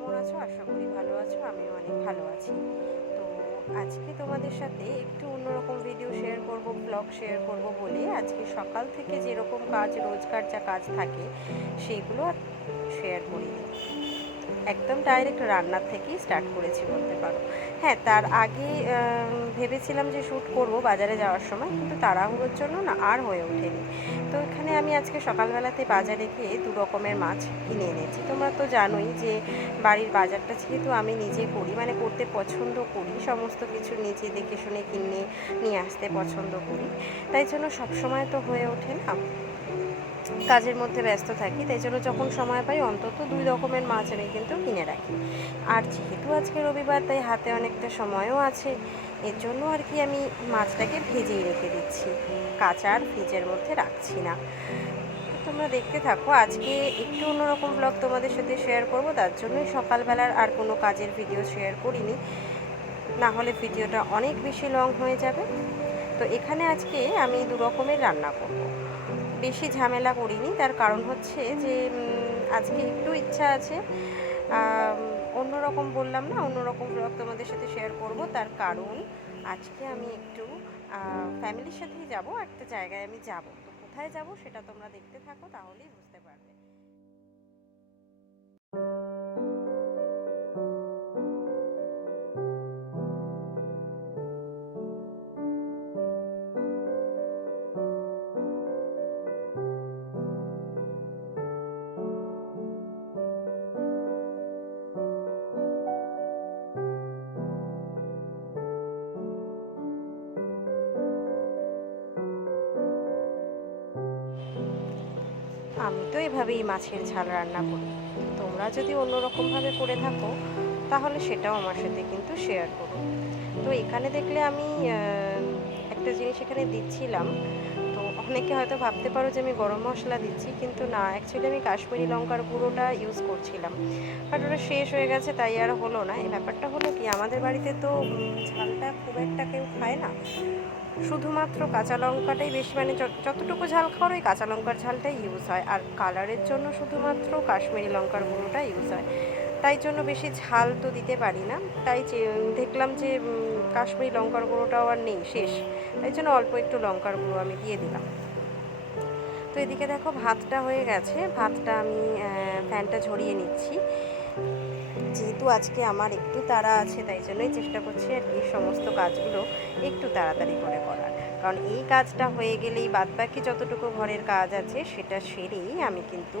কেমন আছো? আশা করি ভালো আছো। আমিও অনেক ভালো আছি। তো আজকে তোমাদের সাথে একটু অন্যরকম ভিডিও শেয়ার করব, ব্লগ শেয়ার করব বলে আজকে সকাল থেকে যেরকম কাজ, রোজকার যা কাজ থাকে সেইগুলো শেয়ার করিনি। একদম ডাইরেক্ট রান্নার থেকেই স্টার্ট করেছি বলতে পারো। হ্যাঁ, তার আগে ভেবেছিলাম যে শ্যুট করব বাজারে যাওয়ার সময়, কিন্তু তাড়াহুড়োর জন্য না আর হয়ে ওঠেনি। তো এখানে আমি আজকে সকালবেলাতে বাজারে গিয়ে দু রকমের মাছ কিনে এনেছি। তোমরা তো জানোই যে বাড়ির বাজারটা যেহেতু আমি নিজে করি, মানে করতে পছন্দ করি, সমস্ত কিছু নিজে দেখে শুনে কিনে নিয়ে আসতে পছন্দ করি, তাই জন্য সবসময় তো হয়ে ওঠে না, কাজের মধ্যে ব্যস্ত থাকি, তাই জন্য যখন সময় পাই অন্তত 2 রকমের মাছ আমি কিন্তু কিনে রাখি। আর যেহেতু আজকে রবিবার, তাই হাতে অনেকটা সময়ও আছে, এর জন্য আর কি আমি মাছটাকে ভেজেই রেখে দিচ্ছি, কাঁচা আর ফ্রিজের মধ্যে রাখছি না। তোমরা দেখতে থাকো, আজকে একটু অন্যরকম ব্লগ তোমাদের সাথে শেয়ার করব, তার জন্যই সকালবেলার আর কোনো কাজের ভিডিও শেয়ার করিনি, না হলে ভিডিওটা অনেক বেশি লং হয়ে যাবে। তো এখানে আজকে আমি 2 রকমের রান্না করব, বেশি ঝামেলা করিনি, তার কারণ হচ্ছে যে আজকে একটু ইচ্ছা আছে অন্যরকম, বললাম না অন্যরকম ব্লগ তোমাদের সাথে শেয়ার করব, তার কারণ আজকে আমি একটু ফ্যামিলির সাথেই যাব, একটা জায়গায় আমি যাব। তো কোথায় যাব সেটা তোমরা দেখতে থাকো, তাহলেই বুঝতে পারবে। আমি তো এভাবেই মাছের ঝাল রান্না করি, তোমরা যদি অন্যরকমভাবে করে থাকো তাহলে সেটাও আমার সাথে কিন্তু শেয়ার করো। তো এখানে দেখলে আমি একটা জিনিস এখানে দিচ্ছিলাম, তো অনেকে হয়তো ভাবতে পারো যে আমি গরম মশলা দিচ্ছি, কিন্তু না, অ্যাকচুয়ালি আমি কাশ্মীরি লঙ্কার গুঁড়োটা ইউজ করছিলাম, বাট ওটা শেষ হয়ে গেছে, তাই আর হলো না। এই ব্যাপারটা হলো কি, আমাদের বাড়িতে তো ঝালটা খুব একটা কেউ খায় না, শুধুমাত্র কাঁচা লঙ্কাটাই বেশি, মানে যতটুকু ঝাল খাওয়ার ওই কাঁচা লঙ্কার ঝালটাই ইউজ হয়, আর কালারের জন্য শুধুমাত্র কাশ্মীরি লঙ্কার গুঁড়োটা ইউজ হয়, তাই জন্য বেশি ঝাল তো দিতে পারি না। তাই দেখলাম যে কাশ্মীরি লঙ্কার গুঁড়োটাও আর নেই, শেষ, তাই জন্য অল্প একটু লঙ্কার গুঁড়ো আমি দিয়ে দিলাম। তো এদিকে দেখো ভাতটা হয়ে গেছে, ভাতটা আমি ফ্যানটা ঝরিয়ে নিচ্ছি, যেহেতু আজকে আমার একটু তাড়া আছে, তাই জন্যই চেষ্টা করছি আর কি সমস্ত কাজগুলো একটু তাড়াতাড়ি করে করার, কারণ এই কাজটা হয়ে গেলেই বাদবাকি যতটুকু ঘরের কাজ আছে সেটা সেরেই আমি কিন্তু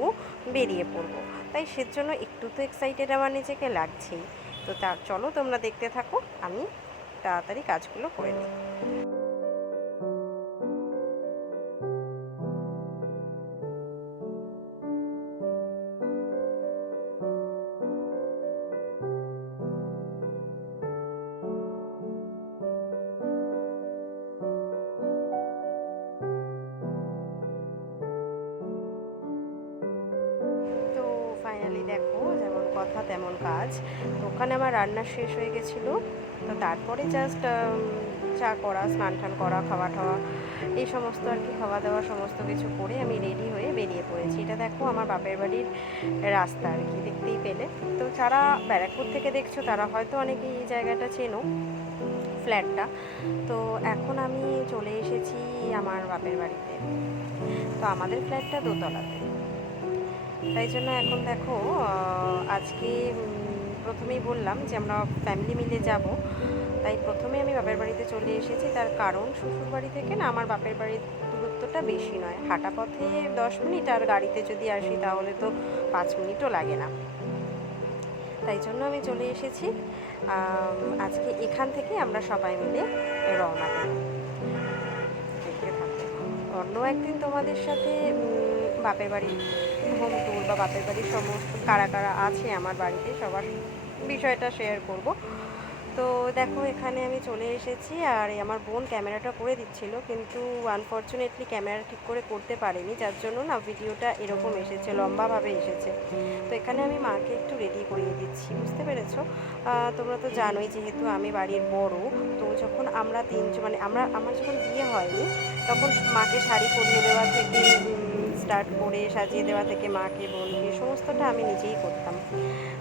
বেরিয়ে পড়ব। তাই সেজন্য একটু তো এক্সাইটেড আমার নিজেকে লাগছেই। তো চলো তোমরা দেখতে থাকো, আমি তাড়াতাড়ি কাজগুলো করে নিই। তো ফাইনালি দেখো, যেমন কথা তেমন কাজ, তো ওখানে আমার রান্না শেষ হয়ে গেছিলো। তো তারপরে জাস্ট চা করা, স্নান টান করা, খাওয়া টাওয়া, এই সমস্ত আর কি, খাওয়া দাওয়া সমস্ত কিছু করে আমি রেডি হয়ে বেরিয়ে পড়েছি। এটা দেখো আমার বাপের বাড়ির রাস্তা আর কি, দেখতেই পেলে। তো যারা ব্যারাকপুর থেকে দেখছো তারা হয়তো অনেকেই এই জায়গাটা চেনো, ফ্ল্যাটটা। তো এখন আমি চলে এসেছি আমার বাপের বাড়িতে। তো আমাদের ফ্ল্যাটটা দোতলাতে, তাই জন্য এখন দেখো আজকে প্রথমেই বললাম যে আমরা ফ্যামিলি মিলে যাব, তাই প্রথমে আমি বাপের বাড়িতে চলে এসেছি। তার কারণ শ্বশুর বাড়ি থেকে না আমার বাপের বাড়ির দূরত্বটা বেশি নয়, হাঁটা পথে 10 মিনিট, আর গাড়িতে যদি আসি তাহলে তো 5 মিনিটও লাগে না, তাই জন্য আমি চলে এসেছি। আজকে এখান থেকে আমরা সবাই মিলে রওনা দেব। দেখতে থাকো, অন্য একদিন তোমাদের সাথে বাপের বাড়ির হোম ট্যুর বা বাপের বাড়ির সমস্ত কারা কারা আছে আমার বাড়িতে সবার বিষয়টা শেয়ার করব। তো দেখো এখানে আমি চলে এসেছি, আর আমার বোন ক্যামেরাটা করে দিচ্ছিল, কিন্তু আনফর্চুনেটলি ক্যামেরা ঠিক করে করতে পারেনি, যার জন্য না ভিডিওটা এরকম এসেছে, লম্বাভাবে এসেছে। তো এখানে আমি মাকে একটু রেডি করিয়ে দিচ্ছি, বুঝতে পেরেছো। তোমরা তো জানোই যেহেতু আমি বাড়ির বড়, তো যখন আমরা তিনজন, মানে আমার যখন বিয়ে হয়নি তখন মাকে শাড়ি পরিয়ে দেওয়া থেকে স্টার্ট করে সাজিয়ে দেওয়া থেকে মাকে বোনকে সমস্তটা আমি নিজেই করতাম।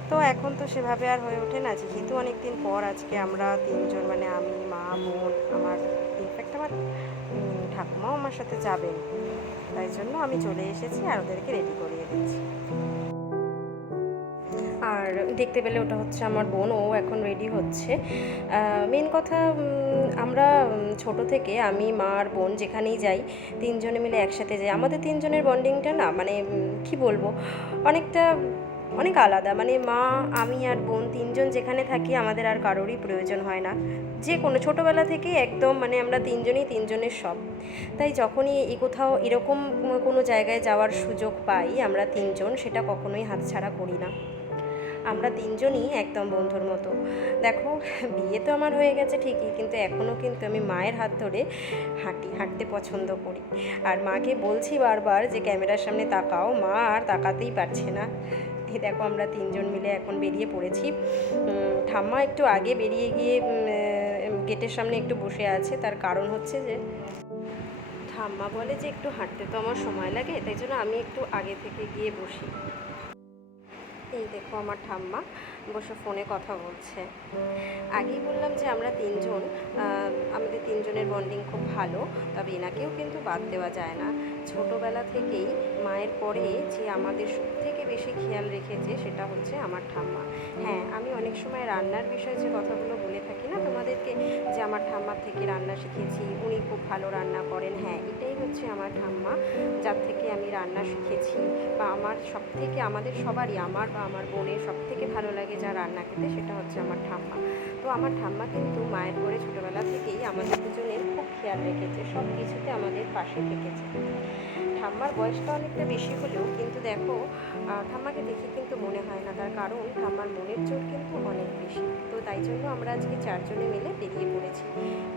তো এখন তো সেভাবে আর হয়ে ওঠে না, যেহেতু অনেক দিন পর আজকে আমরা তিনজন মানে আমি, মা, বোন, আমার ইনফ্যাক্ট আমার ঠাকুমাও আমার সাথে যাবেন, তাই জন্য আমি চলে এসেছি আর ওদেরকে রেডি করিয়ে দিচ্ছি। আর দেখতে পেলে ওটা হচ্ছে আমার বোন, ও এখন রেডি হচ্ছে। মেন কথা, আমরা ছোট থেকে আমি, মা আর বোন যেখানেই যাই তিনজনে মিলে একসাথে যাই। আমাদের তিনজনের বন্ডিংটা না মানে কি বলবো, অনেক আলাদা। মানে মা, আমি আর বোন তিনজন যেখানে থাকি আমাদের আর কারোরই প্রয়োজন হয় না, যে কোনো ছোটোবেলা থেকেই একদম মানে আমরা তিনজনই তিনজনের সব। তাই যখনই কোথাও এরকম কোনো জায়গায় যাওয়ার সুযোগ পাই আমরা তিনজন, সেটা কখনোই হাতছাড়া করি না। আমরা তিনজনই একদম বন্ধুর মতো। দেখো, বিয়ে তো আমার হয়ে গেছে ঠিকই, কিন্তু এখনও কিন্তু আমি মায়ের হাত ধরে হাঁটতে পছন্দ করি। আর মাকে বলছি বারবার যে ক্যামেরার সামনে তাকাও, মা আর তাকাতেই পারছে না। এই দেখো আমরা তিনজন মিলে এখন বেরিয়ে পড়েছি। ঠাম্মা একটু আগে বেরিয়ে গিয়ে গেটের সামনে একটু বসে আছে, তার কারণ হচ্ছে যে ঠাম্মা বলে যে একটু হাঁটতে তো আমার সময় লাগে, তাই জন্য আমি একটু আগে থেকে গিয়ে বসি। এই দেখো আমার ঠাম্মা বসে ফোনে কথা বলছে। আগেই বললাম যে আমরা তিনজন, আমাদের তিনজনের বন্ডিং খুব ভালো, তবে এনাকেও কিন্তু বাদ দেওয়া যায় না। ছোটোবেলা থেকেই মায়ের পরে যে আমাদের সবথেকে বেশি খেয়াল রেখেছে সেটা হচ্ছে আমার ঠাম্মা। হ্যাঁ, আমি অনেক সময় রান্নার বিষয়ে যে কথাগুলো বলে থাকি না তোমাদেরকে, যে আমার ঠাম্মার থেকে রান্না শিখেছি, উনি খুব ভালো রান্না করেন, হ্যাঁ এটাই হচ্ছে আমার ঠাম্মা, যার থেকে আমি রান্না শিখেছি। বা আমার সবথেকে, আমাদের সবারই, আমার বা আমার বোনের সবথেকে ভালো লাগে যা রান্না খেতে, সেটা হচ্ছে আমার ঠাম্মা। তো আমার ঠাম্মা কিন্তু মায়ের পরে ছোটোবেলা থেকেই আমাদের দুজনের খুব খেয়াল রেখেছে, সব কিছুতে আমাদের পাশে থেকেছে। ঠাম্মার বয়সটা অনেকটা বেশি হলেও কিন্তু দেখো, ঠাম্মাকে দেখে কিন্তু মনে হয় না, তার কারণ ঠাম্মার মনের জোর কিন্তু অনেক বেশি। তো তাই জন্য আমরা আজকে চারজনে মিলে বেরিয়ে পড়েছি,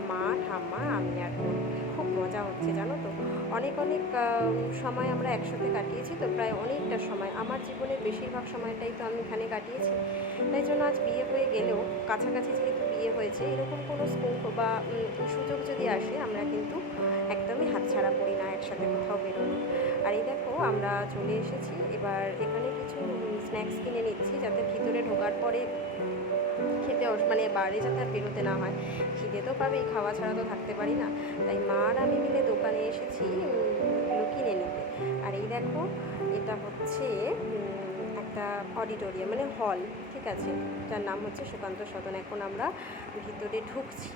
মা, ঠাম্মা, আমি আর বোন। খুব মজা হচ্ছে জানো তো, অনেক সময় আমরা একসাথে কাটিয়েছি, তো প্রায় অনেকটা সময়, আমার জীবনের বেশিরভাগ সময়টাই তো আমি এখানে কাটিয়েছি। তাই জন্য আজ বিয়ে হয়ে গেলেও, কাছাকাছি যেহেতু বিয়ে হয়েছে, এরকম কোনো স্কোপ বা সুযোগ যদি আসে আমরা কিন্তু একদমই হাতছাড়া করি না একসাথে কোথাও বেরোনো। আর এই দেখো আমরা চলে এসেছি, এবার এখানে কিছু স্ন্যাক্স কিনে নিচ্ছি, যাতে ভিতরে ঢোকার পরে খেতে মানে বাইরে যাতে আর বেরোতে না হয়। খিদে তো পাবেই, খাওয়া ছাড়া তো থাকতে পারি না। তাই মা আর আমি মিলে দোকানে এসেছি এগুলো কিনে নিতে। আর এই দেখো, এটা হচ্ছে একটা অডিটোরিয়াম মানে হল, ঠিক আছে, যার নাম হচ্ছে সুকান্ত সদন। এখন আমরা ভিতরে ঢুকছি।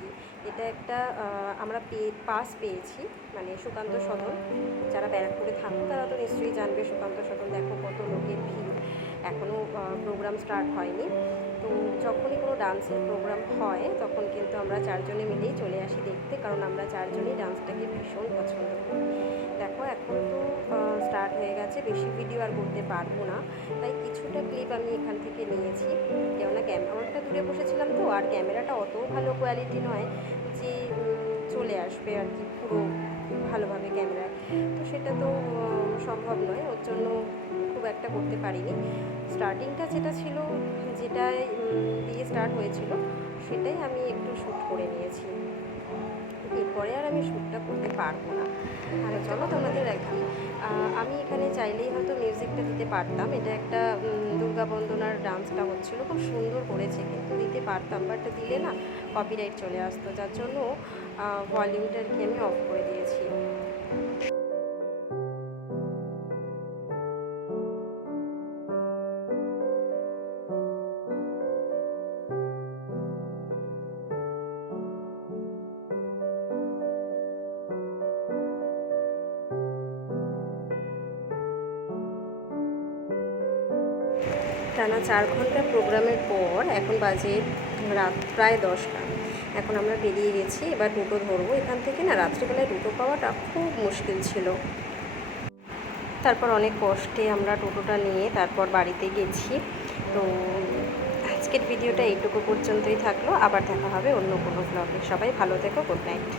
এটা একটা আমরা পাস পেয়েছি, মানে সুকান্ত সদন যারা ব্যারাকপুরে থাকো তারা তো নিশ্চয়ই জানবে সুকান্ত সদন। দেখো কত লোকের ভিড়, এখনও প্রোগ্রাম স্টার্ট হয়নি। তো যখনই কোনো ডান্সের প্রোগ্রাম হয় তখন কিন্তু আমরা চারজনে মিলেই চলে আসি দেখতে, কারণ আমরা চারজনেই ডান্সটাকে ভীষণ পছন্দ করি। দেখো এখন তো স্টার্ট হয়ে গেছে, বেশি ভিডিও আর করতে পারবো না, তাই কিছুটা ক্লিপ আমি এখান থেকে নিয়েছি। কেননা অনেকটা দূরে বসেছিলাম তো, আর ক্যামেরাটা অত ভালো কোয়ালিটি নয় যে চলে আসবে আর কি পুরো ভালোভাবে ক্যামেরায়, তো সেটা তো সম্ভব নয়, ওর জন্য খুব একটা করতে পারিনি। স্টার্টিংটা যেটা ছিল, যেটাই দিয়ে স্টার্ট হয়েছিল, সেটাই আমি একটু শ্যুট করে নিয়েছি। এরপরে আর আমি শ্যুটটা করতে পারবো না। আর চলো তোমাদের রাখি, আমি এখানে চাইলেই হয়তো মিউজিকটা দিতে পারতাম। এটা একটা দুর্গা বন্দনার ডান্সটা হচ্ছিলো, খুব সুন্দর করেছে, কিন্তু দিতে পারতাম, বাট দিলে না কপিরাইট চলে আসতো, যার জন্য ভলিউমটা আর কি আমি অফ করে দিয়েছি। টানা 4 ঘন্টা প্রোগ্রামের পর এখন বাজে রাত প্রায় 10টা। এখন আমরা বেরিয়ে গেছি, এবার টোটো ধরবো। এখান থেকে না রাত্রিবেলায় টোটো পাওয়াটা খুব মুশকিল ছিল। তারপর অনেক কষ্টে আমরা টোটোটা নিয়ে তারপর বাড়িতে গেছি। তো আজকের ভিডিওটা এইটুকু পর্যন্তই থাকলো, আবার দেখা হবে অন্য কোনো ব্লগে। সবাই ভালো থেকো, গুড নাইট।